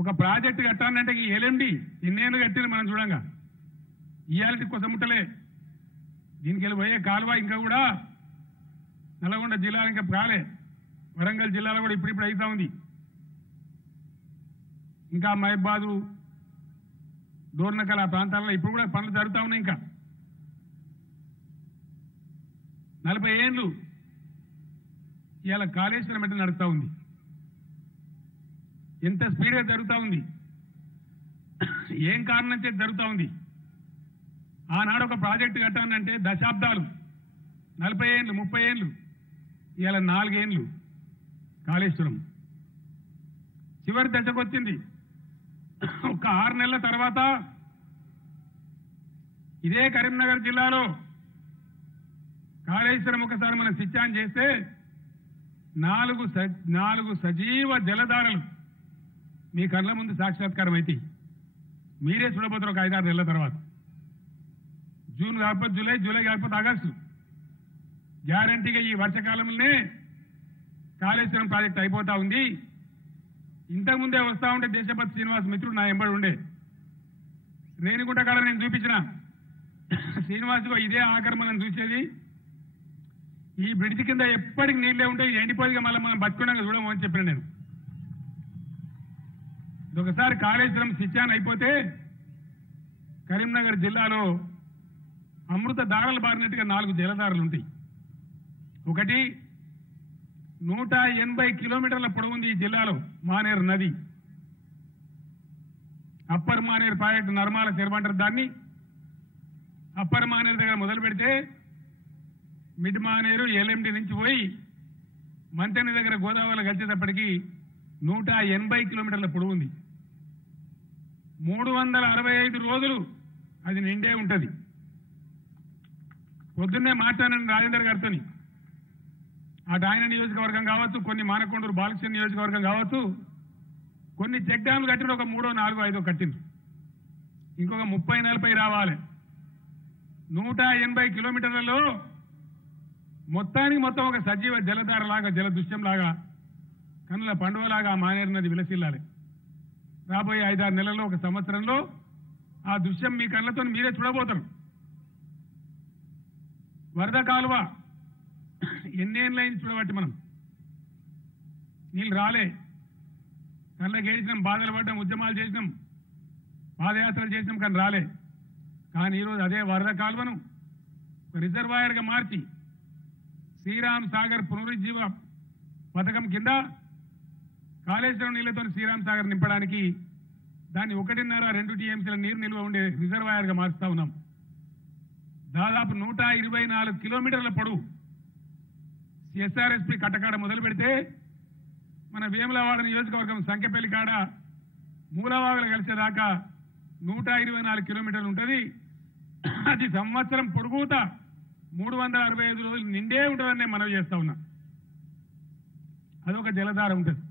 ఒక ప్రాజెక్టు కట్టాలంటే ఈ ఎల్ఎండి ఎన్నేళ్ళు కట్టింది మనం చూడంగా ఇయాలటి కోసం ముట్టలే దీనికి వెళ్ళి పోయే కాలువ ఇంకా కూడా నల్గొండ జిల్లాలో ఇంకా కాలే వరంగల్ జిల్లాలో కూడా ఇప్పుడిప్పుడు అవుతా ఉంది ఇంకా మహబాదు దోర్నకల్ ఆ ప్రాంతాల్లో ఇప్పుడు కూడా పనులు జరుగుతూ ఉన్నాయి ఇంకా 40 ఏళ్ళు ఇవాళ కాళేశ్వరం అంటే నడుస్తూ ఉంది ఎంత స్పీడ్గా జరుగుతూ ఉంది ఏం కారణం చేతి జరుగుతూ ఉంది ఆనాడు ఒక ప్రాజెక్టు కట్టానంటే దశాబ్దాలు 40 ఏళ్ళు 30 ఏళ్ళు ఇవాళ 4 ఏళ్ళు కాళేశ్వరం చివరి దశకు వచ్చింది ఒక 6 నెలల తర్వాత ఇదే కరీంనగర్ జిల్లాలో కాళేశ్వరం ఒకసారి మనం స్విచ్ ఆన్ చేస్తే 4 సజీవ జలధారలు మీ కళ్ళ ముందు సాక్షాత్కారం అయితే మీరే చూడబోతారు ఒక 5-6 నెలల తర్వాత జూన్ కాకపోతే జూలై కాకపోతే ఆగస్టు గ్యారంటీగా ఈ వర్షకాలంలోనే కాళేశ్వరం ప్రాజెక్ట్ అయిపోతా ఉంది ఇంతకుముందే వస్తా ఉంటే దేశపతి శ్రీనివాస్ మిత్రుడు నా ఎంబడి ఉండే రేణిగుంట కాడ నేను చూపించిన శ్రీనివాస్గా ఇదే ఆక్రమణను చూసేది ఈ బ్రిడ్జ్ కింద ఎప్పటికి నీళ్ళే ఉంటాయి ఎండిపోయిగా మళ్ళీ మనం బతుకున్నాక చూడము అని చెప్పాను నేను ఒకసారి కాళేశ్వరం స్విచ్ ఆన్ అయిపోతే కరీంనగర్ జిల్లాలో అమృత దారలు బారినట్టుగా 4 జలధారలు ఉంటాయి ఒకటి 180 కిలోమీటర్ల పొడవుంది ఈ జిల్లాలో మానేరు నది అప్పర్ మానేరు ప్రాజెక్టు నర్మాల చెరువంటారు దాన్ని అప్పర్ మానేరు దగ్గర మొదలు పెడితే మిడ్ మానేరు ఎల్ఎండి నుంచి పోయి మంతెన దగ్గర గోదావరిలో కలిసేటప్పటికి 180 కిలోమీటర్ల పొడవు ఉంది 365 రోజులు అది నిండే ఉంటుంది పొద్దున్నే మాట్లాడాను రాజేందర్ గారితో అటు ఆయన నియోజకవర్గం కావచ్చు కొన్ని మానకొండూరు బాలకృష్ణ నియోజకవర్గం కావచ్చు కొన్ని చెక్ డ్యామ్లు కట్టిన ఒక 3, 4, 5 కట్టింది ఇంకొక 30-40 రావాలి 180 కిలోమీటర్లలో మొత్తానికి మొత్తం ఒక సజీవ జలధారలాగా జల దృశ్యంలాగా కన్నుల పండుగలాగా మానేరు నది విలసిల్లాలి రాబోయే 5-6 నెలల్లో ఒక సంవత్సరంలో ఆ దృశ్యం మీ కళ్ళతో మీరే చూడబోతారు వరద కాలువ ఎన్నేళ్ళైంది చూడబట్టి మనం నీళ్ళు రాలే కళ్ళకి ఏడ్చినాం బాధలు పడ్డాం ఉద్యమాలు చేసినాం పాదయాత్రలు చేసినాం కానీ రాలే కానీ ఈరోజు అదే వరద కాలువను రిజర్వాయర్గా మార్చి శ్రీరామ్ సాగర్ పునరుజ్జీవ పథకం కింద కాళేశ్వరం నీళ్లతో శ్రీరామ్ సాగర్ నింపడానికి దాన్ని 1.5-2 టీఎంసీల నీరు నిల్వ ఉండే రిజర్వాయర్గా మార్చుతా ఉన్నాం దాదాపు 124 కిలోమీటర్ల పొడవు ఎస్ఆర్ఎస్పీ కట్టకాడ మొదలు పెడితే మన వేములవాడ నియోజకవర్గం సంఖ్యపల్లి కాడ మూలవాగులు కలిసేదాకా 124 కిలోమీటర్లు ఉంటుంది అది సంవత్సరం పొడుగుతా 365 రోజులు నిండే ఉంటుందని మనవి చేస్తా ఉన్నా అదొక జలధార ఉంటుంది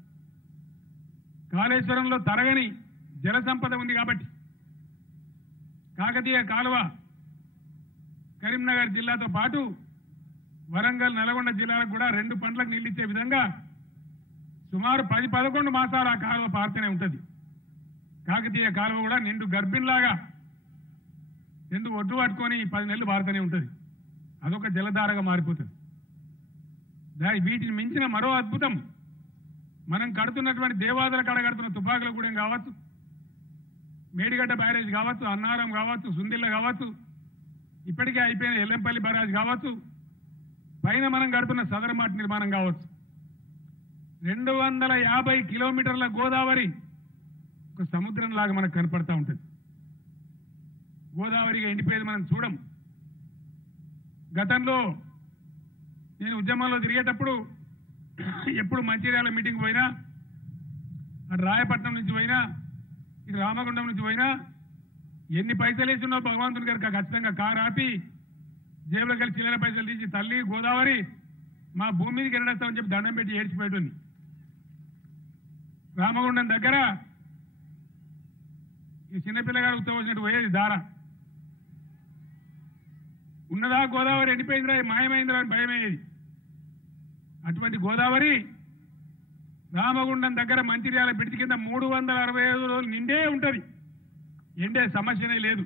కాళేశ్వరంలో తరగని జల సంపద ఉంది కాబట్టి కాకతీయ కాలువ కరీంనగర్ జిల్లాతో పాటు వరంగల్ నల్గొండ జిల్లాలకు కూడా 2 పంటలకు నీళ్ళిచ్చే విధంగా సుమారు 10-11 మాసాలు ఆ కాలువ పారుతూనే ఉంటుంది కాకతీయ కాలువ కూడా నిండు గర్భిణిలాగా 2 ఒడ్డు పట్టుకొని 10 నెలలు పారుతూనే ఉంటుంది అదొక జలధారగా మారిపోతుంది వీటిని మించిన మరో అద్భుతం మనం కడుతున్నటువంటి దేవాదుల కాడ కడుతున్న తుపాకుల గూడెం కావచ్చు మేడిగడ్డ బ్యారేజ్ కావచ్చు అన్నారం కావచ్చు సుందిల్ల కావచ్చు ఇప్పటికే అయిపోయిన ఎల్లంపల్లి బ్యారేజ్ కావచ్చు పైన మనం కడుతున్న సదరమాట నిర్మాణం కావచ్చు 250 కిలోమీటర్ల గోదావరి ఒక సముద్రం లాగా మనకు కనపడతా ఉంటుంది గోదావరిగా ఎండిపోయేది మనం చూడం గతంలో నేను ఉద్యమంలో తిరిగేటప్పుడు ఎప్పుడు మంచిర్యాల మీటింగ్ పోయినా అటు రాయపట్నం నుంచి పోయినా ఇటు రామగుండం నుంచి పోయినా ఎన్ని పైసలు వేసినో భగవంతుని గారికి ఖచ్చితంగా కారు ఆపి జేబులో కలిసి చిల్లర పైసలు తీసి తల్లి గోదావరి మా భూమి మీదకి ఎరడేస్తామని చెప్పి దండం పెట్టి ఏడ్చిపోయేటుంది రామగుండం దగ్గర ఈ చిన్నపిల్లగాడు ఉత్తవచ్చినట్టు పోయేది దార ఉన్నదా గోదావరి ఎండిపోయిందిరా మాయమైందిరా అని భయమయ్యేది అటువంటి గోదావరి రామగుండం దగ్గర మంచిర్యాల బ్రిడ్జి కింద 365 రోజులు నిండే ఉంటుంది, ఎండే సమస్యనే లేదు.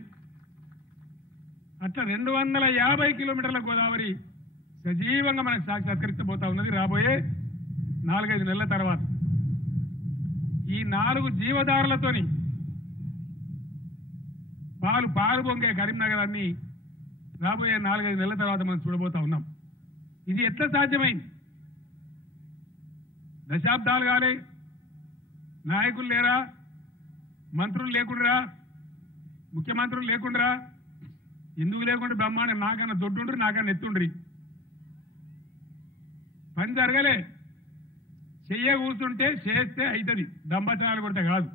అట్లా 250 కిలోమీటర్ల గోదావరి సజీవంగా మనకు సాక్షాత్కరించబోతా ఉన్నది రాబోయే 4-5 నెలల తర్వాత. ఈ 4 జీవధారలతోని పాలు పొంగే కరీంనగరాన్ని రాబోయే 4-5 నెలల తర్వాత మనం చూడబోతా ఉన్నాం. ఇది ఎట్లా సాధ్యమైంది? దశాబ్దాలు కాలే, నాయకులు లేరా, మంత్రులు లేకుండా, ముఖ్యమంత్రులు లేకుండా, ఎందుకు లేకుండా బ్రహ్మాండం నాకన్నా దొడ్డుండ్రి, నాకన్నా ఎత్తుండ్రి, పని జరగలే. చెయ్య కూర్చుంటే చేస్తే అవుతుంది, దంబచారాలు కొడితే కాదు.